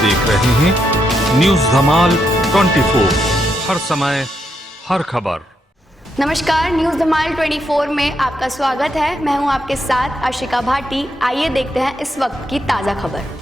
देख रहे हैं न्यूज धमाल 24, हर समय हर खबर। नमस्कार, न्यूज धमाल 24 में आपका स्वागत है। मैं हूं आपके साथ आशिका भाटी। आइए देखते हैं इस वक्त की ताज़ा खबर।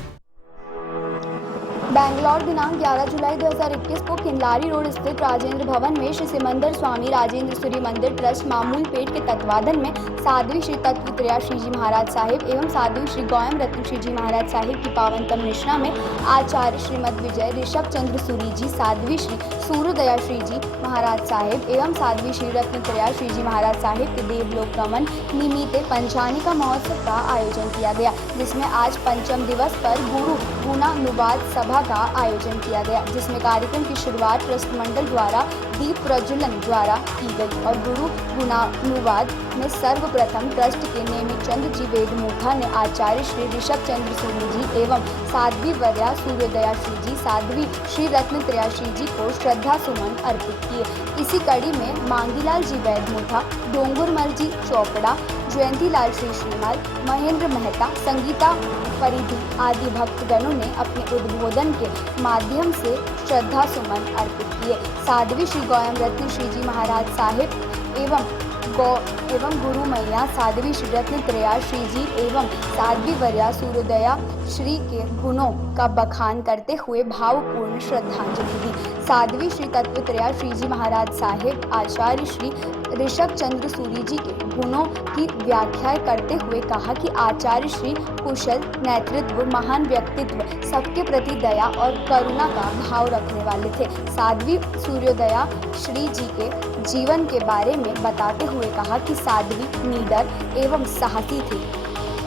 बैंगलोर दिनांक 11 जुलाई 2021 को किंलारी रोड स्थित राजेंद्र भवन में श्री सिमंदर स्वामी राजेंद्र सूर्य मंदिर ट्रस्ट मामूल पेट के तत्वाधान में साध्वी श्री तत्वत्रया श्री जी महाराज साहिब एवं साध्वी श्री गौयम रत्न श्री जी महाराज साहिब की पावनतम निष्ठा में आचार्य श्रीमद विजय ऋषभ चंद्र सूरी जी, साध्वी श्री सूर्योदया श्री जी महाराज साहिब एवं साध्वी श्री रत्नत्रया श्री जी महाराज साहिब के देवलोक गमन निमित्त पंचानिका महोत्सव का आयोजन किया गया, जिसमें आज पंचम दिवस पर गुरु गुणानुवाद सभा का आयोजन किया गया, जिसमें कार्यक्रम की शुरुआत ट्रस्ट मंडल द्वारा दीप प्रज्वलन द्वारा की गई और गुरु गुणानुवाद में सर्वप्रथम ट्रस्ट के नेमित चंद्र जी वेदमुखा ने आचार्य श्री ऋषभ चंद्र सूरी जी एवं साध्वी वर्या सूर्योदया श्री जी, साध्वी श्री रत्नत्रया श्री जी को श्रद्धा सुमन अर्पित किए। इसी कड़ी में मांगीलाल जी वैदमुखा, डोंगुरमल जी चोपड़ा, जयंतीलाल श्री श्रीमाल, महेंद्र मेहता, संगीता परिधि आदि भक्तगणों ने अपने उद्बोधन के माध्यम से श्रद्धा सुमन अर्पित किए। साध्वी श्री गौयम रत्न श्री जी महाराज साहिब एवं गुरु मैया साध्वी श्री रत्नत्रया श्री जी एवं साध्वी वर्या सूर्योदया श्री के गुणों का बखान करते हुए भावपूर्ण श्रद्धांजलि दी। साध्वी श्री तत्वत्रया श्री जी महाराज साहिब आचार्य श्री ऋषभ चंद्र सूरी जी के गुणों की व्याख्या करते हुए कहा कि आचार्य श्री कुशल नेतृत्व, महान व्यक्तित्व, सबके प्रति दया और करुणा का भाव रखने वाले थे। साध्वी सूर्योदया श्री जी के जीवन के बारे में बताते हुए कहा कि साध्वी निडर एवं साहसी थी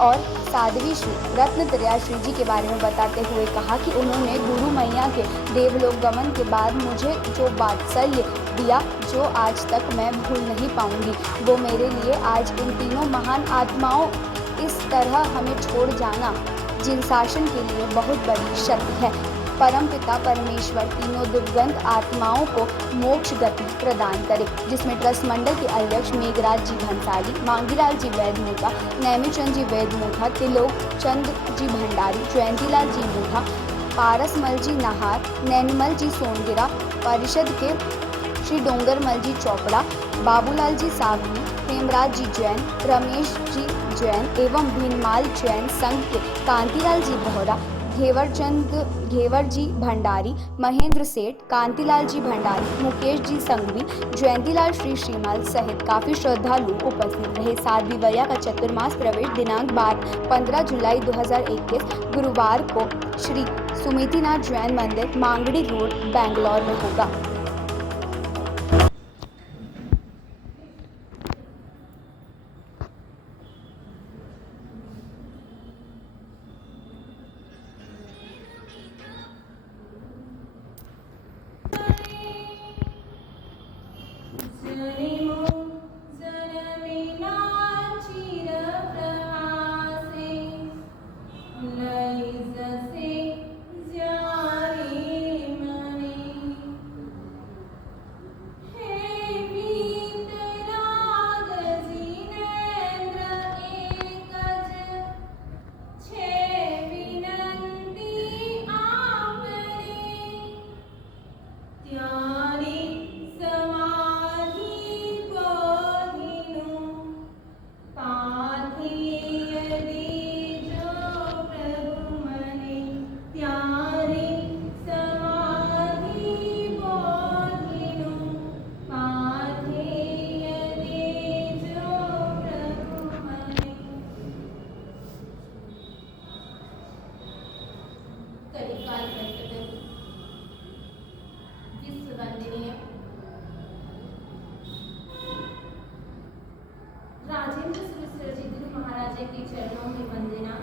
और साध्वी श्री रत्नत्रया श्री जी के बारे में बताते हुए कहा कि उन्होंने गुरु मैया के देवलोक गमन के बाद मुझे जो वात्सल्य दिया, जो आज तक मैं भूल नहीं पाऊंगी, वो मेरे लिए आज इन तीनों महान आत्माओं इस तरह हमें छोड़ जाना जिन शासन के लिए बहुत बड़ी क्षति है। परमपिता परमेश्वर तीनों दिव्यंत आत्माओं को मोक्ष गति प्रदान करे, जिसमें ट्रस्ट मंडल के अध्यक्ष मेघराज जी भंसाली, मांगीलाल जी वैदमुखा, नैमिचंद जी वैदमुखा, त्रिलोक चंद जी भंडारी, जयंतीलाल जी मुठा, पारसमल जी नाहार, नैनमल जी सोनगिरा, परिषद के श्री डोंगरमल जी चोपड़ा, बाबूलाल जी सावनी, हेमराज जी जैन, रमेश जी जैन एवं भीनमाल जैन संघ के कांतिलाल जी बोहरा, घेवर जी भंडारी, महेंद्र सेठ, कांतिलाल जी भंडारी, मुकेश जी संघवी, जयंतीलाल श्री श्रीमाल सहित काफी श्रद्धालु उपस्थित रहे। साध्वी वर्या का चतुर्मास प्रवेश दिनांक 15 जुलाई 2021 गुरुवार को श्री सुमितिनाथ जैन मंदिर, मांगड़ी रोड, बैंगलोर में होगा। राजेंद्र सूर्य जी गुरु महाराज के चरणों में वंदना।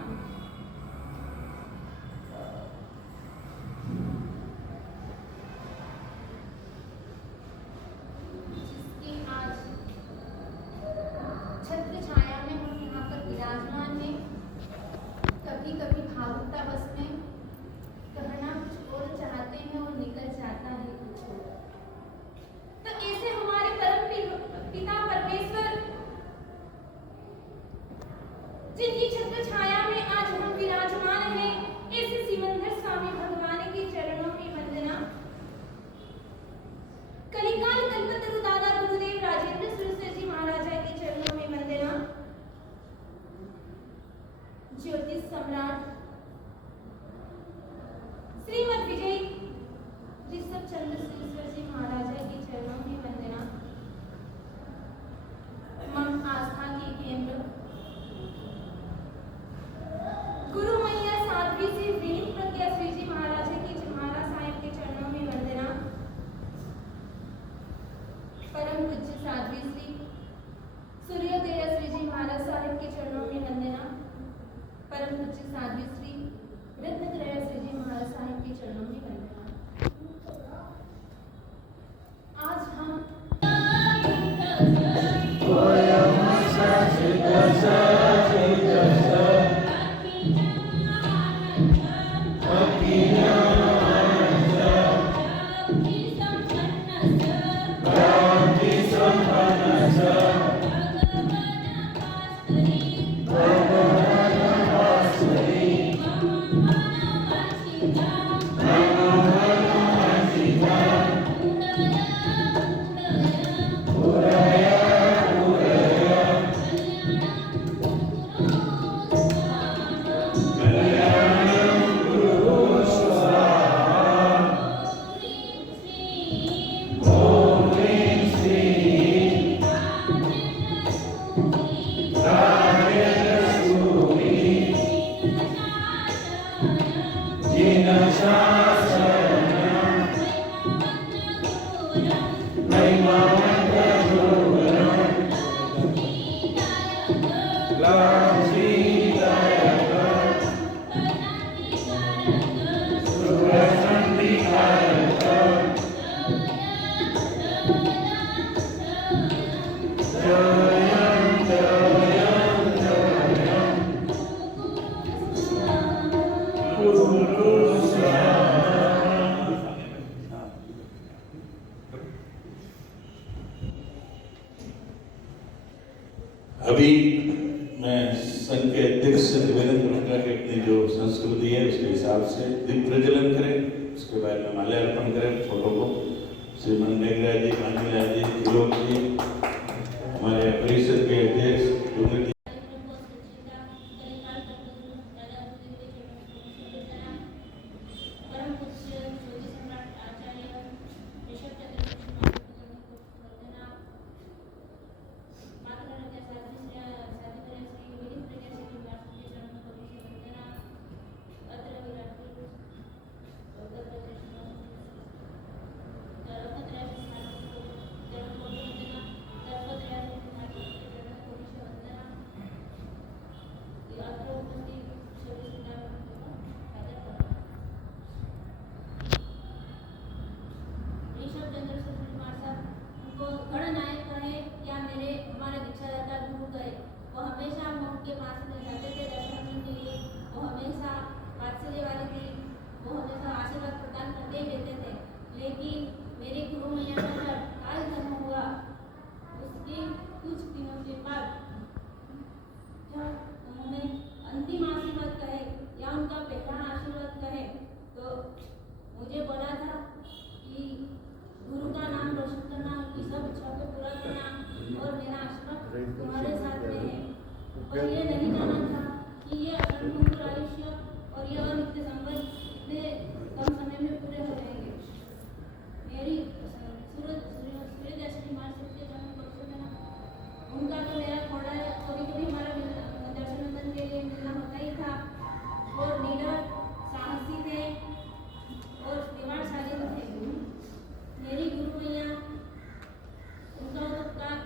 जिसके आज छत्र छाया में हम यहाँ पर विराजमान हैं। कभी कभी भावुकता बस में कहना कुछ और चाहते हैं और निकल जाता है कुछ और। तो ऐसे हमारे परम पिता परमेश्वर जिनकी छत्र छाया में आज हम विराजमान हैं, ऐसे सिमंदर स्वामी भगवान अभी मैं संघ के अध्यक्ष से निवेदन करूंगा कि अपनी जो संस्कृति है उसके हिसाब से दीप प्रज्वलन करें, उसके बाद में माल्यार्पण करें फोटो को। श्रीमान मेघराज जी, कांजीलाल जी, त्रिलोक जी, हमारे परिषद के अध्यक्ष डूंगर जी। मुझे बोला था कि गुरु का नाम रोशन करना, उनकी सब इच्छाओं को पूरा करना और मेरा आशीर्वाद तुम्हारे साथ में है। और ये नहीं जाना था कि ये अखंड आयुष्य और ये अनित्य संबंध इतने कम समय में पूरे हो जाएंगे। मेरी सूर्यदर्शनी मार सकते जन्म पक्ष में उनका तो मेरा थोड़ा कभी कभी हमारा दर्शन बंधन के लिए मिलना होता ही था। और लीडर साहसी थे और दिमागशाली थे। मेरी गुरु मैया, उनका उपकार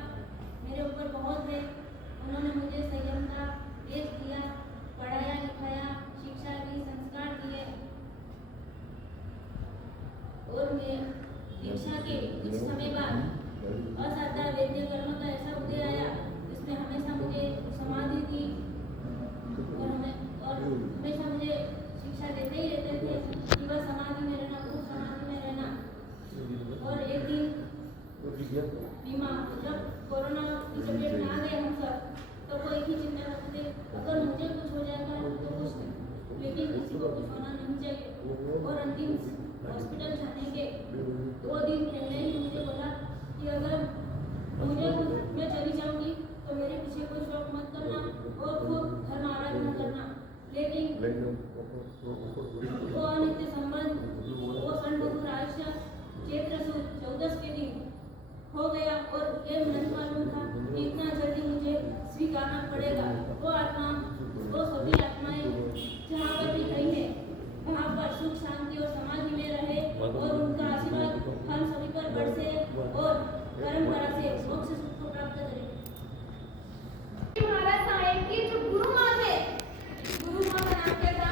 मेरे ऊपर बहुत है। उन्होंने मुझे संयमता देश दिया, पढ़ाया लिखाया, शिक्षा दी, संस्कार दिए। और मैं दीक्षा के कुछ समय बाद असाध्य वैद्य कर्म का ऐसा उदय आया जिसमें हमेशा मुझे समाधि दी और हमेशा मुझे शिक्षा देते ही रहते थे कि बस समाधि में रहना, खूब समाधि में रहना। और एक दिन बीमा जब कोरोना की चपेट में आ गए हम सब, तो कोई भी चिंता करते थे अगर मुझे कुछ हो जाएगा तो कुछ नहीं, लेकिन किसी को कुछ होना नहीं चाहिए। और अंतिम हॉस्पिटल जाने के 2 दिन पहले ही मुझे बोला कि अगर मैं चली जाऊंगी तो मेरे पीछे कोई शौक मत करना और खूब धर्म आराधना करना। लेकिन वो अनित्य संबंध, वो षण्मुख आयुष्य चैत्र सुद 14 के दिन हो गया और ये मन मालूम था कि इतना जल्दी मुझे स्वीकारना पड़ेगा। वो आत्मा, वो सभी आत्माएं जहाँ पर भी गई है वहाँ पर सुख शांति और समाधि में रहे और उनका आशीर्वाद हम सभी पर बरसे और परंपरा से मोक्ष सुख को प्राप्त करें। महाराज साहेब की जो गुरु माँ थे, गुरु माँ का नाम क्या था?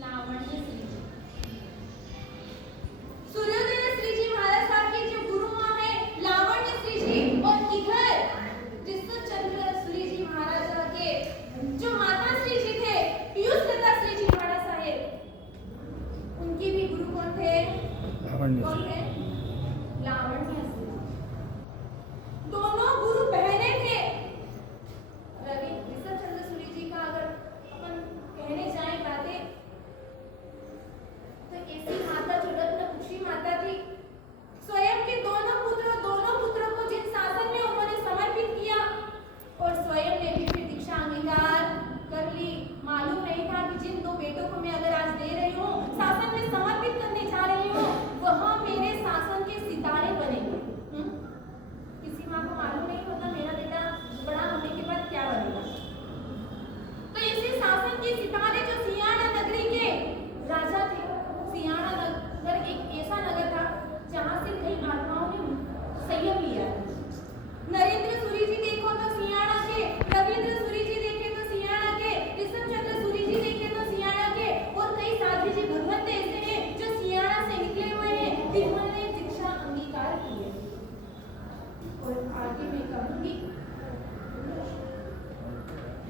लावण्य श्री जी। सूर्योदय श्री जी महाराज साहब की जो गुरु माँ है लावण्य श्री जी, और इधर कृष्ण चंद्र श्री जी महाराज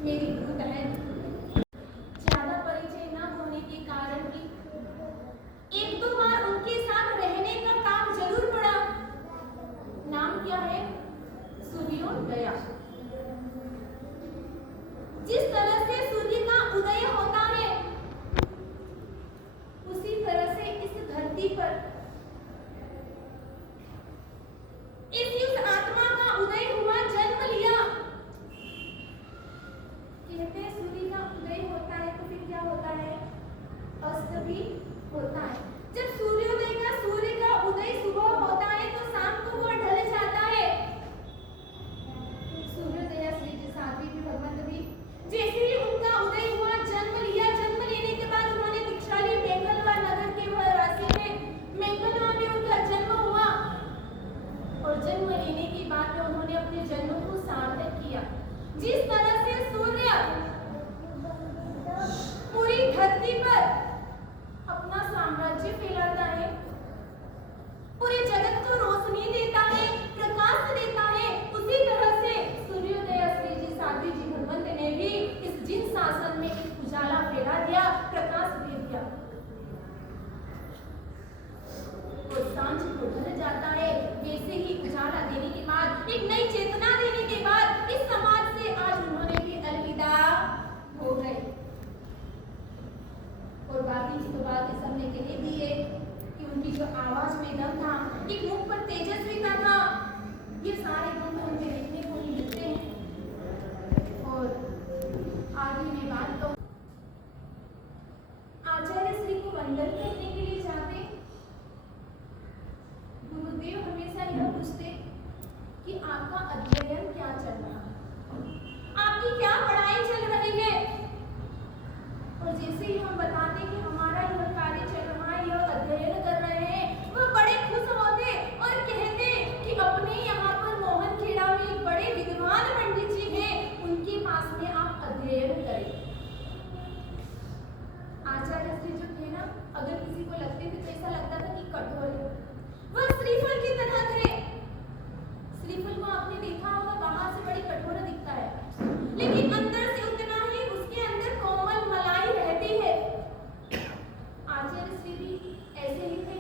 मेरी गुरु बहन ज्यादा परिचय न होने के कारण भी एक दो बार उनके साथ रहने का काम जरूर पड़ा। नाम क्या है? सूर्योदय। जिस तरह से सूर्य का उदय होता है उसी तरह से इस धरती पर इस आत्मा का उदय हुआ, जन्म लिया। कहते हैं सूर्य का उदय होता है तो फिर क्या होता है? अस्त भी होता है। जब सूर्य का उदय सुबह होता है तो शाम को वो ढल जाता है। सूर्योदय श्री जी साध्वी भी भगवंत भी जैसे ही उनका उदय हुआ, जन्म लिया। जन्म लेने के बाद उन्होंने दीक्षा ली मेंगलवा नगर के वासी में। मेंगलवा में उनका जन्म हुआ और जन्म लेने के बाद में उन्होंने अपने जन्म को सार्थक किया। जिस तरह से सूर्य पूरी धरती पर अपना साम्राज्य फैलाता है, पूरे जगत को रोशनी देता है, प्रकाश देता है, उसी तरह से सूर्योदय श्री जी साध्वी जी भगवंत ने भी इस जिन शासन में एक उजाला फैला दिया, प्रकाश दे दिया। और सांझ को ढल जाता है। वैसे ही उजाला देने के बाद, एक नई चेतना देने के बाद इस समाज से आज उन्होंने भी अलविदा हो गए। और बाकी की तो बात इस सबने कह दी है कि उनकी जो आवाज में दम था, एक मुख पर तेजस्विता था, ये सारे गुण उनके देखने को ही मिलते हैं। और आगे मैं बात कहूं, आचार्य श्री को वंदन करने के लिए जाते गुरुदेव हमेशा यह पूछते कि आपका अध्ययन क्या चल रहा है, आपकी क्या पढ़ाई चल रही है। और जैसे ही हम बताते कि हमारा यह कार्य चल रहा है, यह अध्ययन कर रहे हैं, वह बड़े खुश होते और कहते कि अपने यहाँ पर मोहनखेड़ा में एक बड़े विद्वान पंडित जी हैं, उनके पास में आप अध्ययन करें। आचार्य श्री जो थे ना, अगर किसी को लगते थे तो ऐसा लगता था कि कठोर है। वह श्रीफल की तरह थे। श्रीफल को आपने देखा होगा, बाहर से बड़ी कठोर दिखता है, लेकिन अंदर से उतना ही उसके अंदर कोमल मलाई रहती है। आचार्य श्री भी ऐसे ही थे।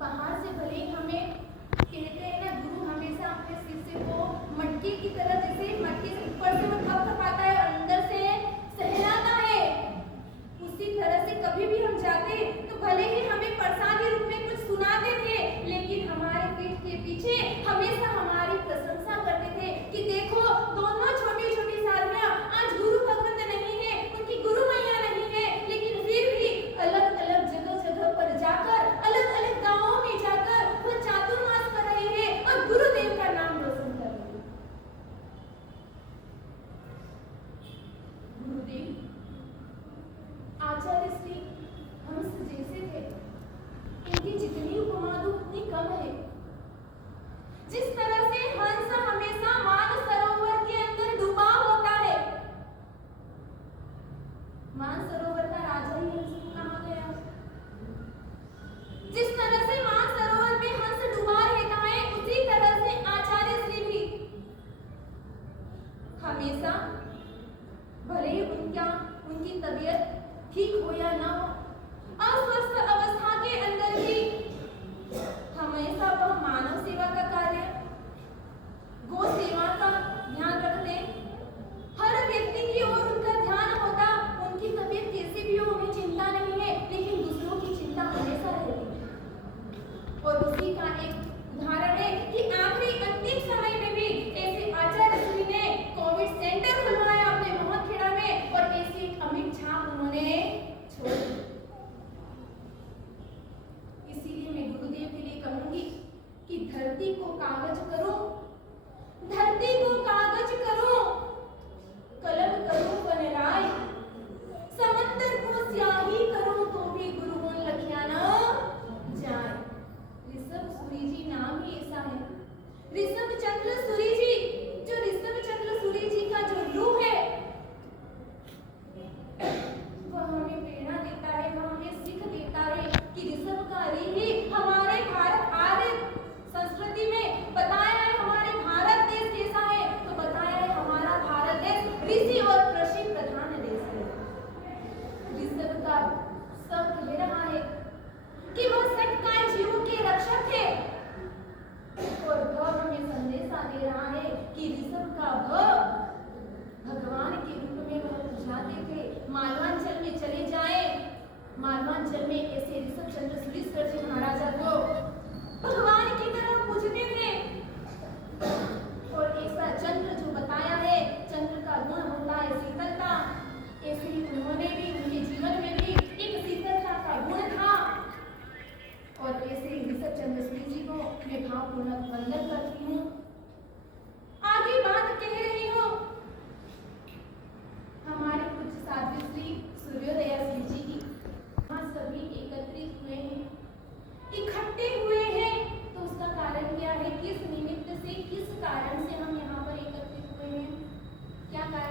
बाहर से भले हमें कहते हैं ना, गुरु हमेशा अपने शिष्य को मटकी की तरह, जैसे मटकी से ऊपर से वो थपथपाता है, अंदर से सहलाता है, उसी तरह से कभी भी हम जाते तो भले ही हमें प्रसादी रूप में कुछ सुनाते थे, लेकिन हमारे पीठ के पीछे हमेशा हमारी प्रशंसा करते थे कि देखो दोनों छोटी छोटी साधना, आज गुरु भगवंत नहीं है, उनकी गुरु मैया नहीं है, लेकिन फिर भी अलग अलग जगह जगह पर जाकर, अलग अलग गांवों में जाकर वो चातुर्मास कर रही है और गुरुदेव का नाम रोशन कर रही है। गुरुदेव आचार्य श्री हंस जैसे थे, इनकी जितनी उपमा दो उतनी कम है। जिस तरह से हंस हमेशा मान सरोवर के अंदर डूबा होता है, मान सरोवर का राजा ही हंस को कहा गया। जिस तरह से मान सरोवर में हंस डूबा रहता है, उसी तरह से आचार्य श्री भी हमेशा, भले ही उनकी तबीयत ठीक हो या ना हो, अस्वस्थ अवस्था के अंदर भी हमेशा वह मानव सेवा का कार्य, गो सेवा का ध्यान रखते। हर व्यक्ति की ओर उनका ध्यान होता। उनकी तबीयत कैसी भी हो, उन्हें चिंता नहीं है, लेकिन दूसरों की चिंता हमेशा रहती है। और उसी का एक उदाहरण है कि आखिरी अंतिम समय में भी ऐसे आचार्य श्री ने कोविड सेंटर खुलवाया अपने मोहनखेड़ा में, और ऐसी एक अमिट छाप उन्होंने छोड़ी।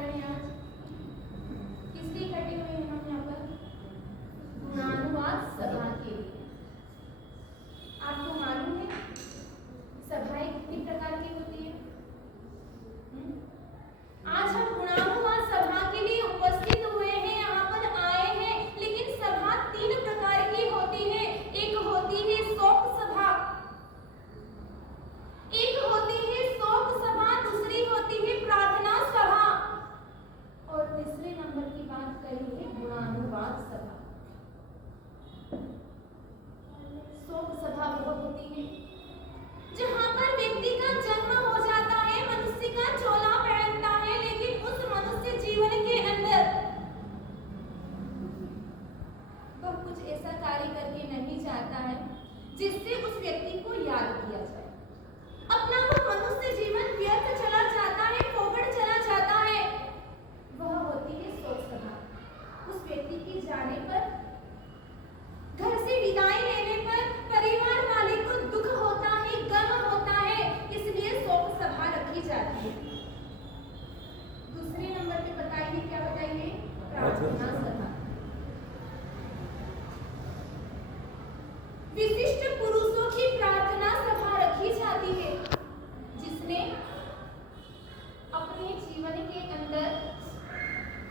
हैं आज? किस लिए इकट्ठे हुए हैं हम यहाँ पर? गुणानुवाद सभा के लिए। आपको मालूम है सभाएं कितनी प्रकार की होती है? आज हम गुणानुवाद सभा के लिए उपस्थित हुए हैं, यहाँ पर आए हैं, लेकिन सभा 3 प्रकार की होती है। एक होती है शोक सभा, एक होती है शोक सभा, दूसरी होती है प्रार्थना सभा, और तीसरे नंबर की बात करी है गुणानुवाद सभा। शोक सभा वो होती है जहाँ पर व्यक्ति का जन्म हो जाता है, मनुष्य का चोला पहनता है, लेकिन उस मनुष्य जीवन के अंदर वह कुछ ऐसा कार्य करके नहीं जाता है जिससे उस व्यक्ति को याद किया जाए। अपना वो मनुष्य जीवन व्यर्थ चला जाता है, फोकट चला जाता है, वह होती है शोक सभा। उस व्यक्ति के जाने पर, घर से विदाई लेने पर परिवार वाले को दुख होता है, गम होता है, इसलिए शोक सभा रखी जाती है। दूसरे नंबर पे बताइए, क्या बताइए? प्रार्थना सभा। विशिष्ट पुरुषों की प्रार्थना सभा रखी जाती है, जिसने अपने जीवन के अंदर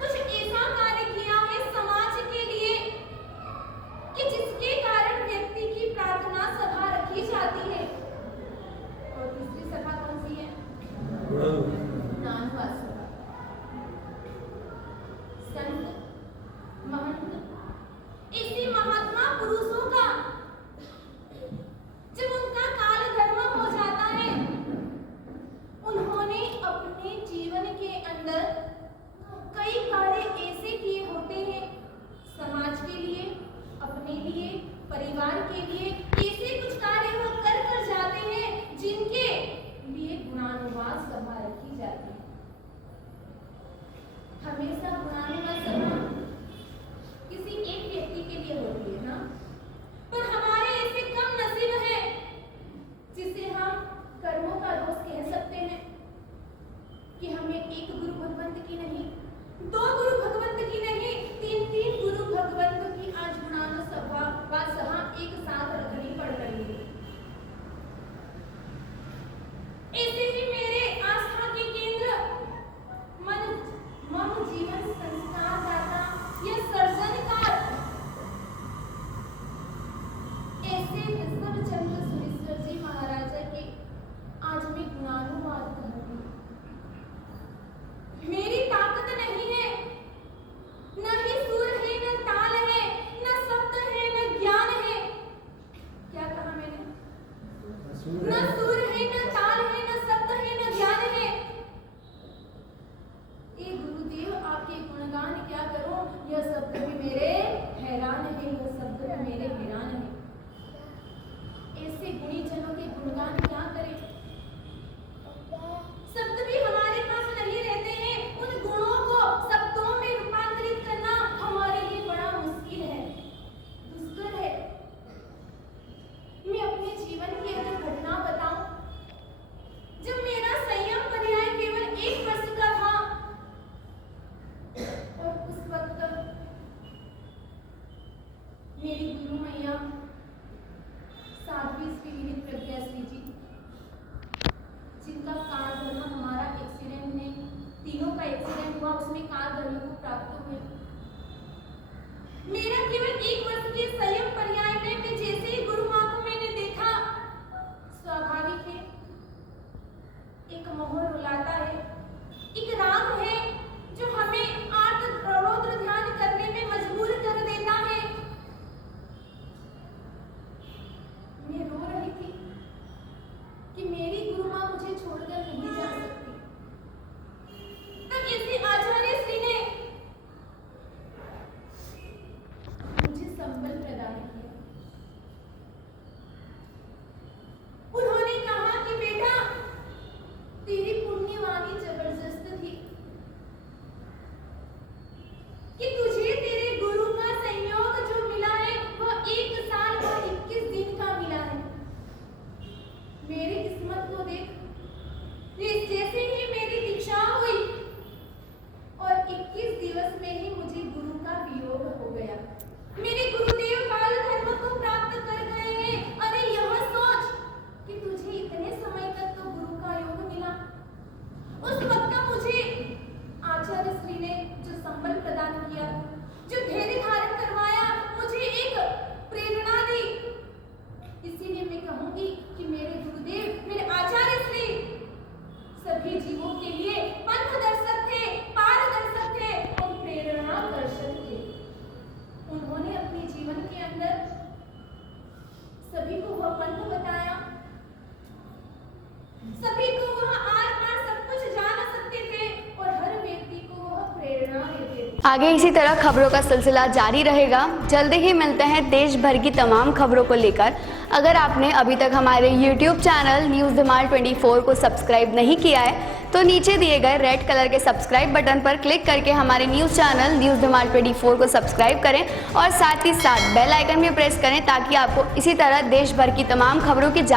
कुछ ऐसा कार्य किया है समाज के लिए कि जिसके कारण व्यक्ति की प्रार्थना सभा रखी जाती है। और तीसरी सभा कौन सी है? गुणानुवाद सभा। संत, महंत, ऐसे महात्मा पुरुषों का जब उनका काल धर्म हो जाता है, उन्होंने अपने जीवन के अंदर कई कार्य ऐसे किए होते हैं समाज के लिए, अपने लिए, परिवार के लिए, ऐसे कुछ कार्य वो कर जाते हैं जिनके लिए गुणानुवाद सभा रखी जाती है। हमेशा गुणानुवाद सभा किसी एक व्यक्ति के लिए होती है ना, पर हमारे ऐसे कम नसीब है जिसे हम कर्मों का दोष कह सकते हैं कि हमें एक गुरु भगवंत की नहीं, 2 गुरु भगवंत की नहीं, 3 गुरु भगवंत की आज गुणानुवाद सभा एक साथ रखनी पड़ रही है। ऐसे ही मेरे आस्था के केंद्र मम जीवन संस्कार दाता या सर्जनकार ऐसे विश्वचंद्र सुरेश्वर जी महाराजा के आज मैं गुणानुवाद करूंगी। मेरी ताकत नहीं है, न ही सुर है, न ताल है, न शब्द है, न ज्ञान है। क्या कहा मैंने? न सुर है, न ताल है, न शब्द है, न ज्ञान है। ए गुरुदेव, आपके गुणगान क्या करूं? यह शब्द भी मेरे हैरान है, यह शब्द भी मेरे हैरान है। ऐसे गुणी जनों के गुणगान क्या करें? शब्द भी हमारे पास नहीं रहते हैं, उन गुणों को शब्दों में रूपांतरित करना हमारे लिए बड़ा मुश्किल है, दुष्कर है। मैं अपने जीवन की अगर घटना बताऊं, जब मेरा संयम पर्याय केवल 1 वर्ष का था और उस वक्त मेरी गुरु मैया साध्वी श्री विनीत प्रज्ञा श्री जी, जिनका काल धर्म हमारा एक्सीडेंट में, तीनों का एक्सीडेंट हुआ, उसमें काल धर्म को प्राप्त हुए। मेरा केवल 1 वर्ष के संयम पर्याय में मैं जैसे ही गुरु माँ को मैंने देखा, स्वाभाविक है एक मोह रुलाता है, एक राग है जो हमें आर्त रौद्र ध्यान करने में मजबूर कर देता है। मैं रो रही थी कि मेरी गुरु माँ मुझे छोड़कर नहीं जा सकती। तब इसी आचार्य श्री ने मुझे संबल प्रदान किया। श्री ने जो संबल प्रदान किया, जो धैर्य धारण करवाया, मुझे एक प्रेरणा दी। इसीलिए मैं कहूंगी कि मेरे गुरुदेव, मेरे आचार्य श्री सभी जीवों के लिए पथदर्शक थे, पारदर्शक थे और प्रेरणादर्शक थे। उन्होंने अपने जीवन के अंदर सभी को वह पंथ बताया, सभी को वह आर पार सब कुछ जान सकते थे और हर व्यक्ति को वह प्रेरणा देते थे। आगे इसी तरह खबरों का सिलसिला जारी रहेगा। जल्दी ही मिलते हैं देश भर की तमाम खबरों को लेकर। अगर आपने अभी तक हमारे YouTube चैनल न्यूज़ धमाल 24 को सब्सक्राइब नहीं किया है तो नीचे दिए गए रेड कलर के सब्सक्राइब बटन पर क्लिक करके हमारे न्यूज़ चैनल न्यूज़ धमाल 24 को सब्सक्राइब करें और साथ ही साथ बेल आइकन भी प्रेस करें ताकि आपको इसी तरह देश भर की तमाम खबरों की